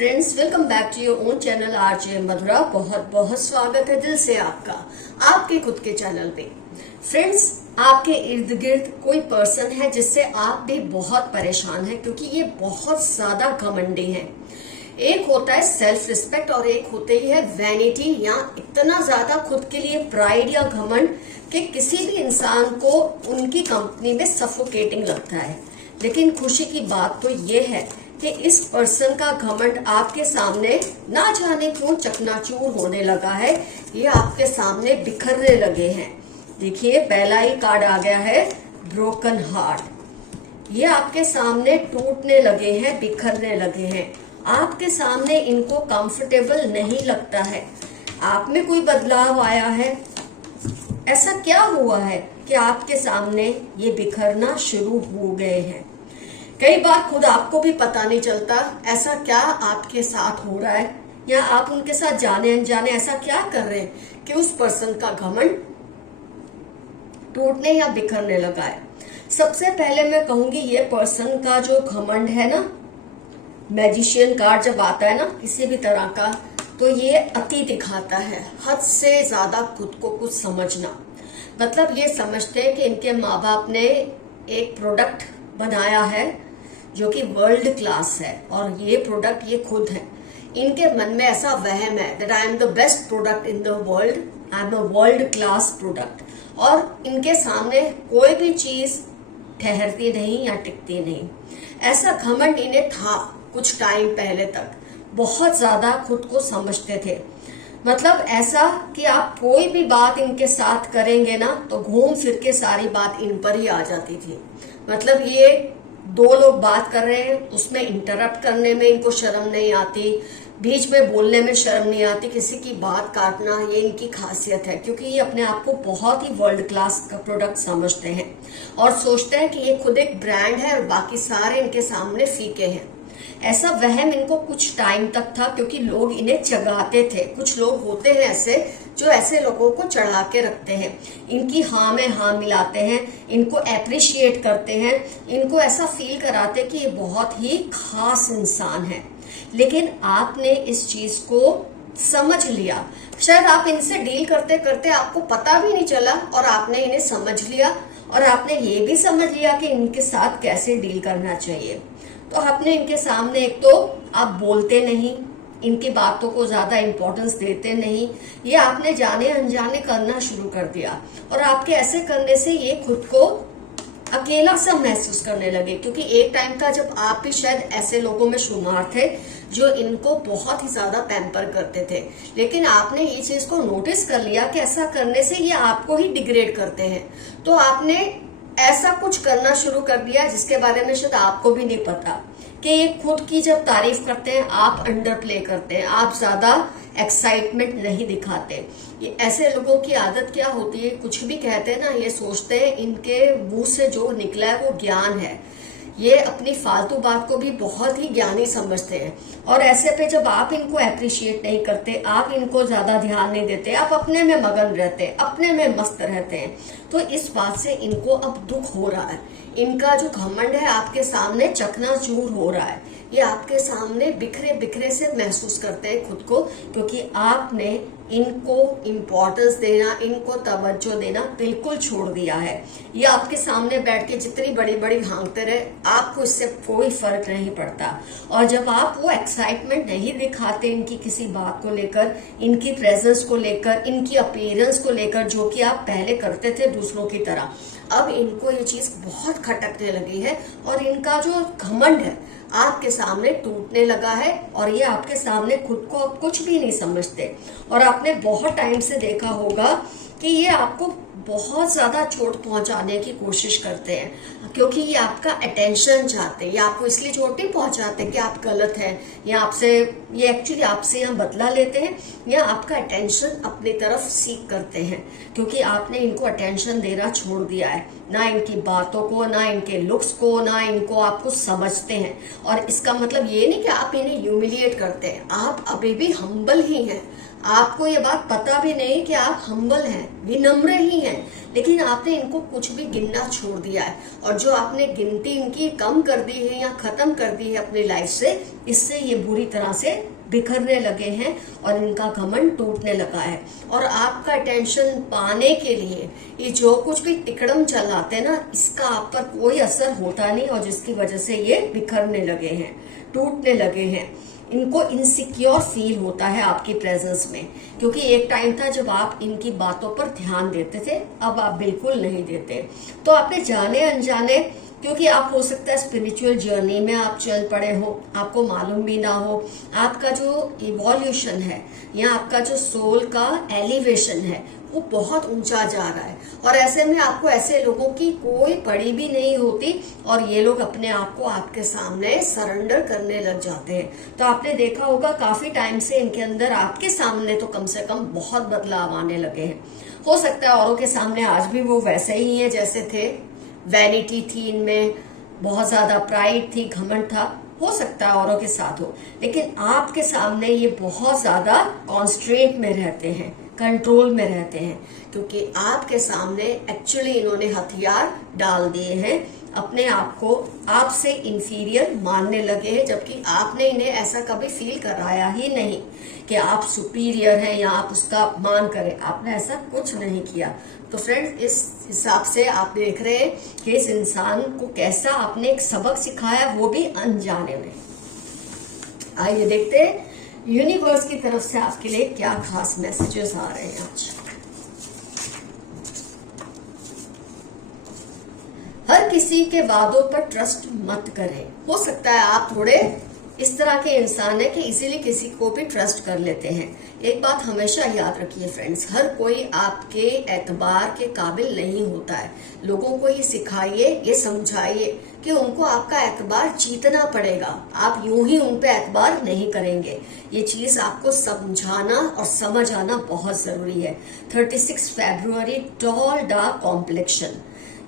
Friends, welcome back to your own channel RJ Madhura. बहुत बहुत स्वागत है दिल से आपका आपके खुद के चैनल पे। फ्रेंड्स, आपके इर्द गिर्द कोई पर्सन है जिससे आप भी बहुत परेशान हैं क्योंकि ये बहुत ज्यादा घमंडी है। एक होता है सेल्फ रिस्पेक्ट और एक होते ही है वैनिटी, या इतना ज्यादा खुद के लिए प्राइड या घमंड कि किसी भी इंसान को उनकी कंपनी में सफोकेटिंग लगता है। लेकिन खुशी की बात तो ये है कि इस पर्सन का घमंड आपके सामने ना जाने क्यों चकनाचूर होने लगा है। ये आपके सामने बिखरने लगे हैं। देखिए, पहला ही कार्ड आ गया है ब्रोकन हार्ट। ये आपके सामने टूटने लगे हैं, बिखरने लगे हैं। आपके सामने इनको कंफर्टेबल नहीं लगता है। आप में कोई बदलाव आया है। ऐसा क्या हुआ है कि आपके सामने ये बिखरना शुरू हो गए हैं। कई बार खुद आपको भी पता नहीं चलता ऐसा क्या आपके साथ हो रहा है, या आप उनके साथ जाने अनजाने ऐसा क्या कर रहे हैं कि उस पर्सन का घमंड टूटने या बिखरने लगा है। सबसे पहले मैं कहूंगी ये पर्सन का जो घमंड है ना, मैजिशियन कार्ड जब आता है ना किसी भी तरह का, तो ये अति दिखाता है, हद से ज्यादा खुद को कुछ समझना। मतलब ये समझते हैं कि इनके माँ बाप ने एक प्रोडक्ट बनाया है जो कि वर्ल्ड क्लास है और ये प्रोडक्ट ये खुद है। इनके मन में ऐसा वहम है that I am the best product in the world, I am a world class product. और इनके सामने कोई भी चीज ठहरती नहीं या टिकती नहीं। ऐसा घमंड इन्हें था कुछ टाइम पहले तक। बहुत ज्यादा खुद को समझते थे। मतलब ऐसा कि आप कोई भी बात इनके साथ करेंगे ना तो घूम फिर के सारी बात इन पर ही आ जाती थी। मतलब ये दो लोग बात कर रहे हैं, उसमें इंटरप्ट करने में इनको शर्म नहीं आती, बीच में बोलने में शर्म नहीं आती, किसी की बात काटना ये इनकी खासियत है। क्योंकि ये अपने आप को बहुत ही वर्ल्ड क्लास का प्रोडक्ट समझते हैं और सोचते हैं कि ये खुद एक ब्रांड है और बाकी सारे इनके सामने फीके हैं। ऐसा वहम इनको कुछ टाइम तक था क्योंकि लोग इन्हें चढ़ाते थे। कुछ लोग होते हैं ऐसे जो ऐसे लोगों को चढ़ा के रखते हैं, इनकी हाँ में हाँ मिलाते हैं, इनको अप्रिशिएट करते हैं, इनको ऐसा फील कराते कि ये बहुत ही खास इंसान है। लेकिन आपने इस चीज को समझ लिया। शायद आप इनसे डील करते करते आपको पता भी नहीं चला और आपने इन्हें समझ लिया और आपने ये भी समझ लिया कि इनके साथ कैसे डील करना चाहिए। तो आपने इनके सामने एक तो आप बोलते नहीं, इनकी बातों को ज्यादा इम्पोर्टेंस देते नहीं, ये आपने जाने अनजाने करना शुरू कर दिया। और आपके ऐसे करने से ये खुद को अकेला सा महसूस करने लगे। क्योंकि एक टाइम था जब आप भी शायद ऐसे लोगों में शुमार थे जो इनको बहुत ही ज्यादा पैम्पर करते थे। लेकिन आपने ये चीज को नोटिस कर लिया कि ऐसा करने से ये आपको ही डिग्रेड करते हैं। तो आपने ऐसा कुछ करना शुरू कर दिया जिसके बारे में शायद आपको भी नहीं पता कि ये खुद की जब तारीफ करते हैं आप अंडर प्ले करते हैं, आप ज्यादा एक्साइटमेंट नहीं दिखाते। ये ऐसे लोगों की आदत क्या होती है, कुछ भी कहते हैं ना, ये सोचते हैं इनके मुंह से जो निकला है वो ज्ञान है। ये अपनी फालतू बात को भी बहुत ही ज्ञानी समझते हैं। और ऐसे पे जब आप इनको अप्रिशिएट नहीं करते, आप इनको ज्यादा ध्यान नहीं देते, आप अपने में मगन रहते हैं, अपने में मस्त रहते हैं, तो इस बात से इनको अब दुख हो रहा है। इनका जो घमंड है आपके सामने चकनाचूर हो रहा है। ये आपके सामने बिखरे बिखरे से महसूस करते हैं खुद को, क्योंकि आपने इनको इम्पोर्टेंस देना, इनको तवज्जो देना बिल्कुल छोड़ दिया है। ये आपके सामने बैठ के जितनी बड़ी बड़ी भांगते रहे, आपको इससे कोई फर्क नहीं पड़ता। और जब आप वो एक्साइटमेंट नहीं दिखाते इनकी किसी बात को लेकर, इनकी प्रेजेंस को लेकर, इनकी अपीयरेंस को लेकर, जो कि आप पहले करते थे दूसरों की तरह, अब इनको ये चीज बहुत खटकने लगी है और इनका जो घमंड है आपके सामने टूटने लगा है। और ये आपके सामने खुद को अब कुछ भी नहीं समझते। और आपने बहुत टाइम से देखा होगा कि ये आपको बहुत ज्यादा चोट पहुंचाने की कोशिश करते हैं, क्योंकि ये आपका अटेंशन चाहते हैं। ये आपको इसलिए चोट नहीं पहुंचाते कि आप गलत हैं या आपसे, ये एक्चुअली आपसे यहाँ बदला लेते हैं या आपका अटेंशन अपनी तरफ सीख करते हैं। क्योंकि आपने इनको अटेंशन देना छोड़ दिया है, ना इनकी बातों को, ना इनके लुक्स को, ना इनको आप कुछ समझते हैं। और इसका मतलब ये नहीं कि आप इन्हें ह्यूमिलिएट करते हैं, आप अभी भी हम्बल ही हैं। आपको ये बात पता भी नहीं कि आप हम्बल हैं, विनम्र ही है, लेकिन आपने इनको कुछ भी गिनना छोड़ दिया है, और जो आपने गिनती इनकी कम कर दी है या खत्म कर दी है अपनी लाइफ से, इससे ये बुरी तरह से बिखरने लगे हैं और इनका घमंड टूटने लगा है। और आपका अटेंशन पाने के लिए ये जो कुछ भी तिकड़म चलाते हैं ना, इसका आप पर कोई असर होता नहीं, और जिसकी वजह से ये बिखरने लगे हैं, टूटने लगे हैं। इनको इनसिक्योर फील होता है आपकी प्रेजेंस में, क्योंकि एक टाइम था जब आप इनकी बातों पर ध्यान देते थे, अब आप बिल्कुल नहीं देते। तो आपने जाने अनजाने, क्योंकि आप हो सकता है स्पिरिचुअल जर्नी में आप चल पड़े हो, आपको मालूम भी ना हो, आपका जो इवोल्यूशन है या आपका जो सोल का एलिवेशन है वो बहुत ऊंचा जा रहा है, और ऐसे में आपको ऐसे लोगों की कोई पड़ी भी नहीं होती, और ये लोग अपने आप को आपके सामने सरेंडर करने लग जाते हैं। तो आपने देखा होगा काफी टाइम से इनके अंदर आपके सामने तो कम से कम बहुत बदलाव आने लगे हैं। हो सकता है औरों के सामने आज भी वो वैसे ही है जैसे थे, वैनिटी थी इनमें, बहुत ज्यादा प्राइड थी, घमंड था, हो सकता है औरों के साथ हो, लेकिन आपके सामने ये बहुत ज्यादा कॉन्स्ट्रेंट में रहते हैं, कंट्रोल में रहते हैं, क्योंकि आपके सामने एक्चुअली इन्होंने हथियार डाल दिए हैं, अपने आप को आपसे इंफीरियर मानने लगे हैं, जबकि आपने इन्हें ऐसा कभी फील कराया ही नहीं कि आप सुपीरियर हैं या आप उसका अपमान करें, आपने ऐसा कुछ नहीं किया। तो फ्रेंड्स, इस हिसाब से आप देख रहे हैं कि इस इंसान को कैसा आपने एक सबक सिखाया, वो भी अनजाने में। आइए देखते हैं यूनिवर्स की तरफ से आपके लिए क्या खास मैसेजेस आ रहे हैं आज। हर किसी के वादों पर ट्रस्ट मत करें। हो सकता है आप थोड़े इस तरह के इंसान है कि इजीली किसी को भी ट्रस्ट कर लेते हैं। एक बात हमेशा याद रखिए फ्रेंड्स, हर कोई आपके एतबार के काबिल नहीं होता है। लोगों को ये सिखाइए, ये समझाइए कि उनको आपका एतबार जीतना पड़ेगा, आप यूं ही उन पे एतबार नहीं करेंगे। ये चीज आपको समझाना और समझ आना बहुत जरूरी है। 36 फरवरी, टॉल डार्क कॉम्प्लेक्शन,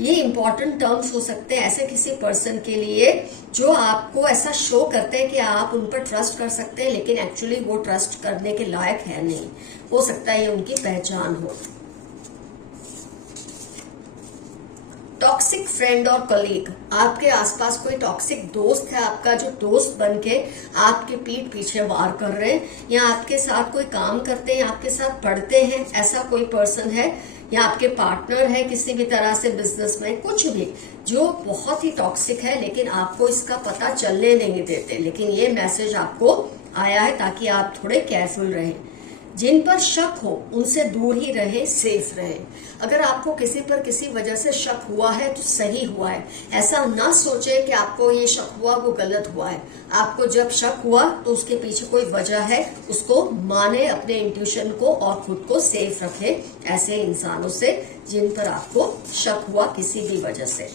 ये इंपॉर्टेंट टर्म्स हो सकते हैं ऐसे किसी पर्सन के लिए जो आपको ऐसा शो करते हैं कि आप उन पर ट्रस्ट कर सकते हैं, लेकिन एक्चुअली वो ट्रस्ट करने के लायक है नहीं। हो सकता है ये उनकी पहचान हो। टॉक्सिक फ्रेंड और कलीग, आपके आसपास कोई टॉक्सिक दोस्त है आपका, जो दोस्त बनके आपके पीठ पीछे वार कर रहे हैं, या आपके साथ कोई काम करते हैं, आपके साथ पढ़ते हैं, ऐसा कोई पर्सन है, या आपके पार्टनर है किसी भी तरह से बिजनेस में, कुछ भी जो बहुत ही टॉक्सिक है, लेकिन आपको इसका पता चलने नहीं देते। लेकिन ये मैसेज आपको आया है ताकि आप थोड़े केयरफुल रहें। जिन पर शक हो उनसे दूर ही रहे, सेफ रहे। अगर आपको किसी पर किसी वजह से शक हुआ है तो सही हुआ है, ऐसा ना सोचे कि आपको ये शक हुआ वो गलत हुआ है। आपको जब शक हुआ तो उसके पीछे कोई वजह है, उसको माने, अपने इंट्यूशन को, और खुद को सेफ रखे ऐसे इंसानों से जिन पर आपको शक हुआ किसी भी वजह से,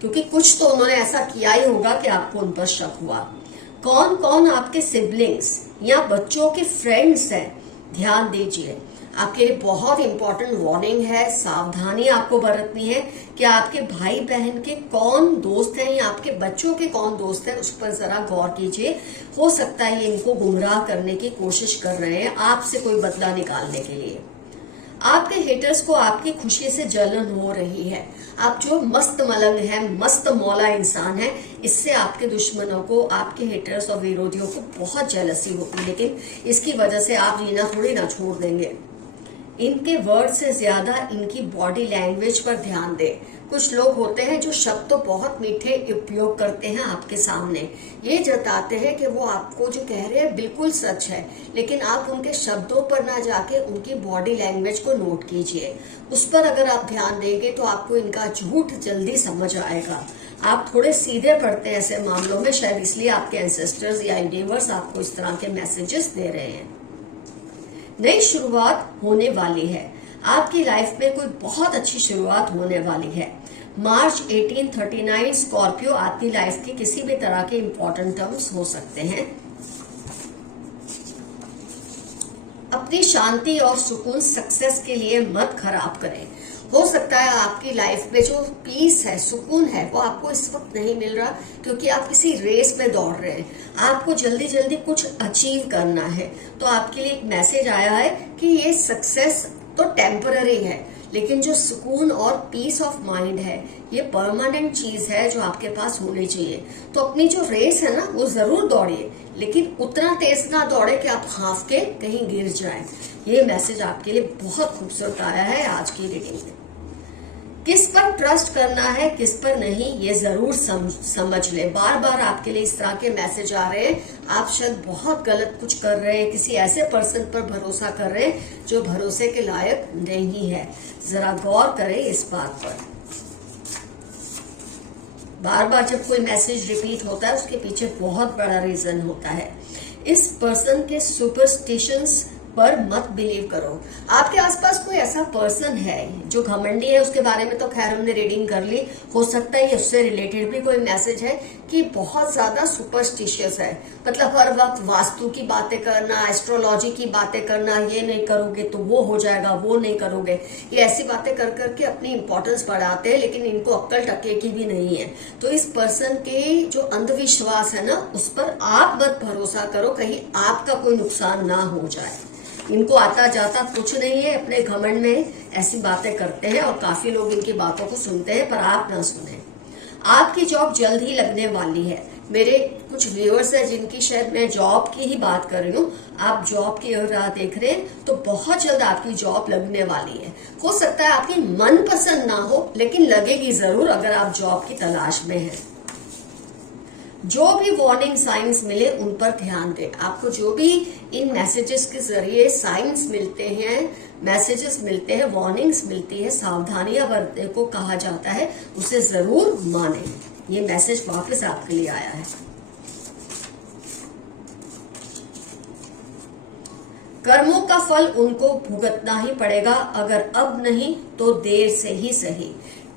क्योंकि कुछ तो उन्होंने ऐसा किया ही होगा कि आपको उन पर शक हुआ। कौन कौन आपके सिबलिंग्स या बच्चों के फ्रेंड्स हैं, ध्यान दीजिए। आपके लिए बहुत इंपॉर्टेंट वार्निंग है, सावधानी आपको बरतनी है कि आपके भाई बहन के कौन दोस्त हैं या आपके बच्चों के कौन दोस्त हैं, उस पर जरा गौर कीजिए। हो सकता है ये इनको गुमराह करने की कोशिश कर रहे हैं, आपसे कोई बदला निकालने के लिए। आपके हेटर्स को आपकी खुशी से जलन हो रही है। आप जो मस्त मलंग है, मस्त मौला इंसान है, इससे आपके दुश्मनों को, आपके हेटर्स और विरोधियों को बहुत जेलसी होती, लेकिन इसकी वजह से आप जीना थोड़ी ना छोड़ देंगे। इनके वर्ड से ज्यादा इनकी बॉडी लैंग्वेज पर ध्यान दें। कुछ लोग होते हैं जो शब्द तो बहुत मीठे उपयोग करते हैं आपके सामने, ये जताते हैं कि वो आपको जो कह रहे हैं बिल्कुल सच है, लेकिन आप उनके शब्दों पर ना जाके उनकी बॉडी लैंग्वेज को नोट कीजिए। उस पर अगर आप ध्यान देंगे तो आपको इनका झूठ जल्दी समझ आएगा। आप थोड़े सीधे पड़ते हैं ऐसे मामलों में, शायद इसलिए आपके एंसेस्टर्स या यूनिवर्स आपको इस तरह के मैसेजेस दे रहे हैं। नई शुरुआत होने वाली है, आपकी लाइफ में कोई बहुत अच्छी शुरुआत होने वाली है। मार्च 1839 स्कॉर्पियो आपकी लाइफ के किसी भी तरह के इंपॉर्टेंट टर्म्स हो सकते हैं। अपनी शांति और सुकून सक्सेस के लिए मत खराब करें। हो सकता है आपकी लाइफ में जो पीस है, सुकून है, वो आपको इस वक्त नहीं मिल रहा क्योंकि आप किसी रेस में दौड़ रहे हैं, आपको जल्दी जल्दी कुछ अचीव करना है। तो आपके लिए एक मैसेज आया है कि ये सक्सेस तो टेम्पररी है, लेकिन जो सुकून और पीस ऑफ माइंड है ये परमानेंट चीज है जो आपके पास होनी चाहिए। तो अपनी जो रेस है ना वो जरूर दौड़िए, लेकिन उतना तेज ना दौड़े कि आप हाफ के कहीं गिर जाए। ये मैसेज आपके लिए बहुत खूबसूरत आया है आज की रीडिंग में। किस पर ट्रस्ट करना है किस पर नहीं ये जरूर समझ ले। बार बार आपके लिए इस तरह के मैसेज आ रहे हैं, आप शायद बहुत गलत कुछ कर रहे हैं, किसी ऐसे पर्सन पर भरोसा कर रहे हैं जो भरोसे के लायक नहीं है। जरा गौर करें इस बात पर। बार बार जब कोई मैसेज रिपीट होता है उसके पीछे बहुत बड़ा रीजन होता है। इस पर्सन के सुपरस्टिशंस पर मत बिलीव करो। आपके आसपास कोई ऐसा पर्सन है जो घमंडी है, उसके बारे में तो खैर हमने रीडिंग कर ली। हो सकता है उससे रिलेटेड भी कोई मैसेज है कि बहुत ज्यादा सुपरस्टिशियस है, मतलब हर वक्त वास्तु की बातें करना, एस्ट्रोलॉजी की बातें करना, ये नहीं करोगे तो वो हो जाएगा, वो नहीं करोगे, ये ऐसी बातें कर करके अपनी इंपॉर्टेंस बढ़ाते हैं, लेकिन इनको अक्कल टके की भी नहीं है। तो इस पर्सन के जो अंधविश्वास है ना उस पर आप मत भरोसा करो, कहीं आपका कोई नुकसान ना हो जाए। इनको आता जाता कुछ नहीं है, अपने घमंड में ऐसी बातें करते हैं और काफी लोग इनकी बातों को सुनते हैं, पर आप ना सुने। आपकी जॉब जल्द ही लगने वाली है। मेरे कुछ व्यूअर्स हैं जिनकी शायद मैं जॉब की ही बात कर रही हूँ, आप जॉब की ओर राह देख रहे हैं तो बहुत जल्द आपकी जॉब लगने वाली है। हो सकता है आपकी मनपसंद ना हो लेकिन लगेगी जरूर अगर आप जॉब की तलाश में हैं। जो भी वार्निंग साइंस मिले उन पर ध्यान दें। आपको जो भी इन मैसेजेस के जरिए साइंस मिलते हैं, मैसेजेस मिलते हैं, वार्निंग्स मिलती है, सावधानियां बरतने को कहा जाता है, उसे जरूर मानें। ये मैसेज वापस आपके लिए आया है। कर्मों का फल उनको भुगतना ही पड़ेगा, अगर अब नहीं तो देर से ही सही।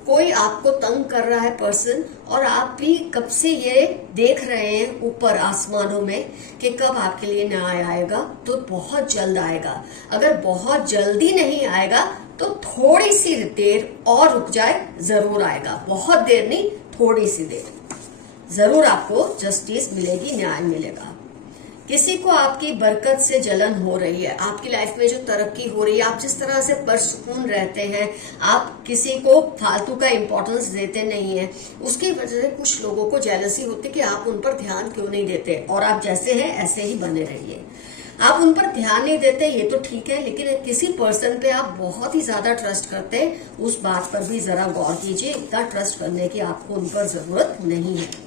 कोई आपको तंग कर रहा है पर्सन और आप भी कब से ये देख रहे हैं ऊपर आसमानों में कि कब आपके लिए न्याय आएगा, तो बहुत जल्द आएगा। अगर बहुत जल्दी नहीं आएगा तो थोड़ी सी देर और रुक जाए, जरूर आएगा। बहुत देर नहीं, थोड़ी सी देर, जरूर आपको जस्टिस मिलेगी, न्याय मिलेगा। किसी को आपकी बरकत से जलन हो रही है, आपकी लाइफ में जो तरक्की हो रही है, आप जिस तरह से परसुकून रहते हैं, आप किसी को फालतू का इंपॉर्टेंस देते नहीं है, उसकी वजह से कुछ लोगों को जेलसी होती है कि आप उन पर ध्यान क्यों नहीं देते, और आप जैसे हैं ऐसे ही बने रहिए। आप उन पर ध्यान नहीं देते ये तो ठीक है, लेकिन किसी पर्सन पे आप बहुत ही ज्यादा ट्रस्ट करते हैं, उस बात पर भी जरा गौर कीजिए। इतना ट्रस्ट करने की आपको उन पर जरूरत नहीं है।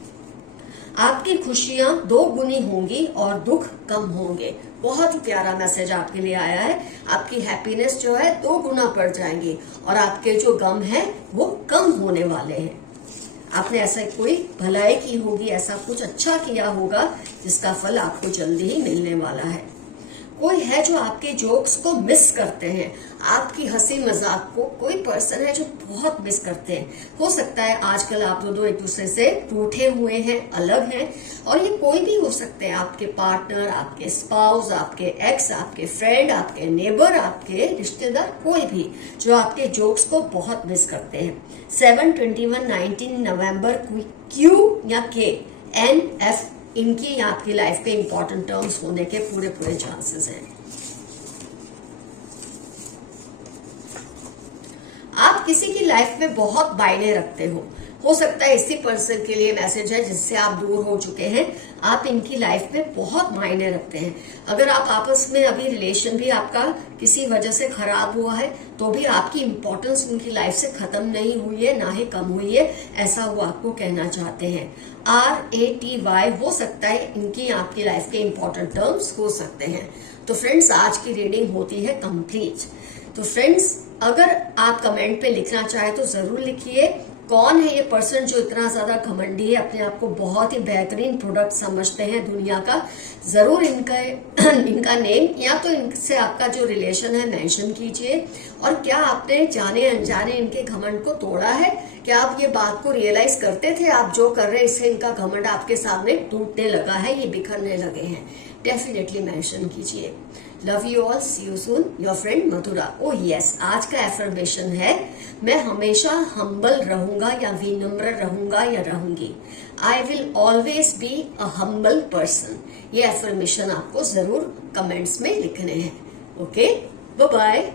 आपकी खुशियां 2 गुनी होंगी और दुख कम होंगे। बहुत ही प्यारा मैसेज आपके लिए आया है। आपकी हैप्पीनेस जो है 2 गुना बढ़ जाएंगी और आपके जो गम है वो कम होने वाले हैं। आपने ऐसा कोई भलाई की होगी, ऐसा कुछ अच्छा किया होगा जिसका फल आपको जल्दी ही मिलने वाला है। कोई है जो आपके जोक्स को मिस करते हैं, आपकी हंसी मजाक को कोई पर्सन है जो बहुत मिस करते हैं। हो सकता है आजकल आप दोनों एक दूसरे से रूठे हुए हैं, अलग हैं, और ये कोई भी हो सकते हैं, आपके पार्टनर, आपके स्पाउस, आपके एक्स, आपके फ्रेंड, आपके नेबर, आपके रिश्तेदार, कोई भी जो आपके जोक्स को बहुत मिस करते हैं। 7/21/19 नवंबर क्यू या के NF इनकी आपकी लाइफ पे इंपॉर्टेंट टर्म्स होने के पूरे चांसेस हैं। आप किसी की लाइफ में बहुत मायने रखते हो सकता है इसी पर्सन के लिए मैसेज है जिससे आप दूर हो चुके हैं। आप इनकी लाइफ में बहुत मायने रखते हैं। अगर आप आपस में अभी रिलेशन भी आपका किसी वजह से खराब हुआ है तो भी आपकी इम्पोर्टेंस उनकी लाइफ से खत्म नहीं हुई है, ना ही कम हुई है, ऐसा वो आपको कहना चाहते हैं। RATY हो सकता है इनकी आपकी लाइफ के इम्पोर्टेंट टर्म्स हो सकते हैं। तो फ्रेंड्स आज की रीडिंग होती है कंप्लीट। तो फ्रेंड्स अगर आप कमेंट पे लिखना चाहे तो जरूर लिखिए कौन है ये पर्सन जो इतना ज्यादा घमंडी है, अपने आप को बहुत ही बेहतरीन प्रोडक्ट समझते हैं दुनिया का। जरूर इनका नेम या तो इनसे आपका जो रिलेशन है मेंशन कीजिए। और क्या आपने जाने अनजाने इनके घमंड को तोड़ा है? क्या आप ये बात को रियलाइज करते थे आप जो कर रहे हैं इससे इनका घमंड आपके सामने टूटने लगा है, ये बिखरने लगे हैं? डेफिनेटली मेंशन कीजिए। Love you all, see you soon, your friend Mathura. Oh yes, आज का एफर्मेशन है मैं हमेशा हम्बल रहूंगा या विनम्र रहूंगा या रहूंगी। I will always be a humble person. ये एफर्मेशन आपको जरूर कमेंट्स में लिखने हैं। Okay, bye bye.